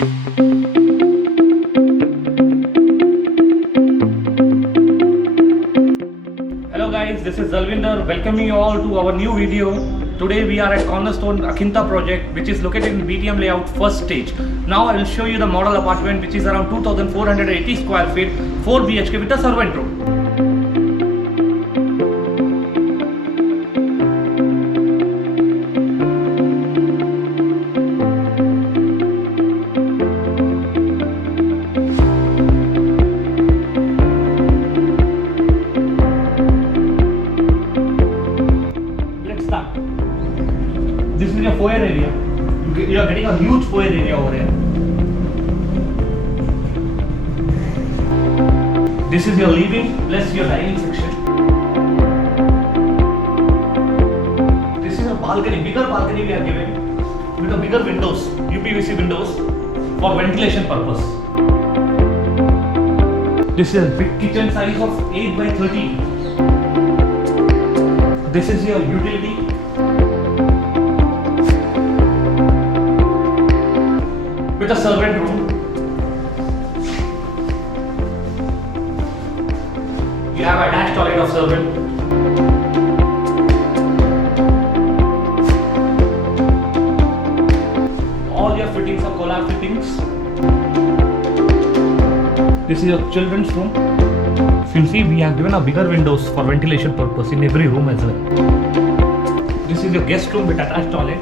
Hello guys, this is Zalvinder welcoming you all to our new video. Today we are at Cornerstone Akhinta project, which is located in BTM layout first stage. Now I will show you the model apartment, which is around 2480 square feet, 4 BHK with a servant room. This is your foyer area. You are getting a huge foyer area over here. This is your living plus your dining section. This is a balcony, bigger balcony we are giving with a bigger windows, UPVC windows for ventilation purpose. This is a big kitchen size of 8 by 13. This is your utility. With a servant room. You have a attached toilet of servant. All your fittings are collab fittings. This is your children's room. If you see, we have given a bigger windows for ventilation purpose in every room as well. This is your guest room with attached toilet.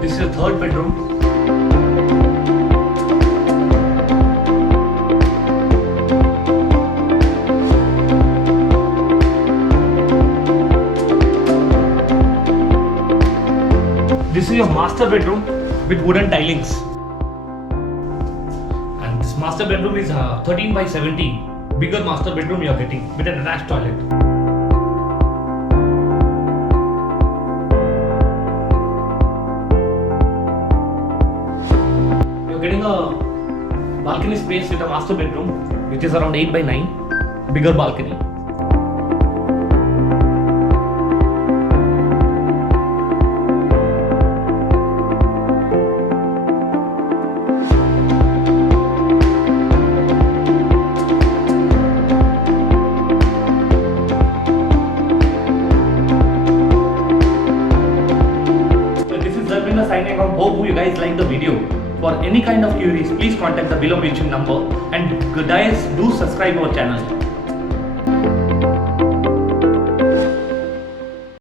This is your third bedroom. This is your master bedroom with wooden tilings. And this master bedroom is 13 by 17. Bigger master bedroom you are getting with an attached toilet. Getting a balcony space with a master bedroom, which is around 8 by 9, bigger balcony. So this is Zalvinder signing off. Hope you guys like the video. For any kind of queries, please contact the below mentioned number, and guys, do subscribe our channel.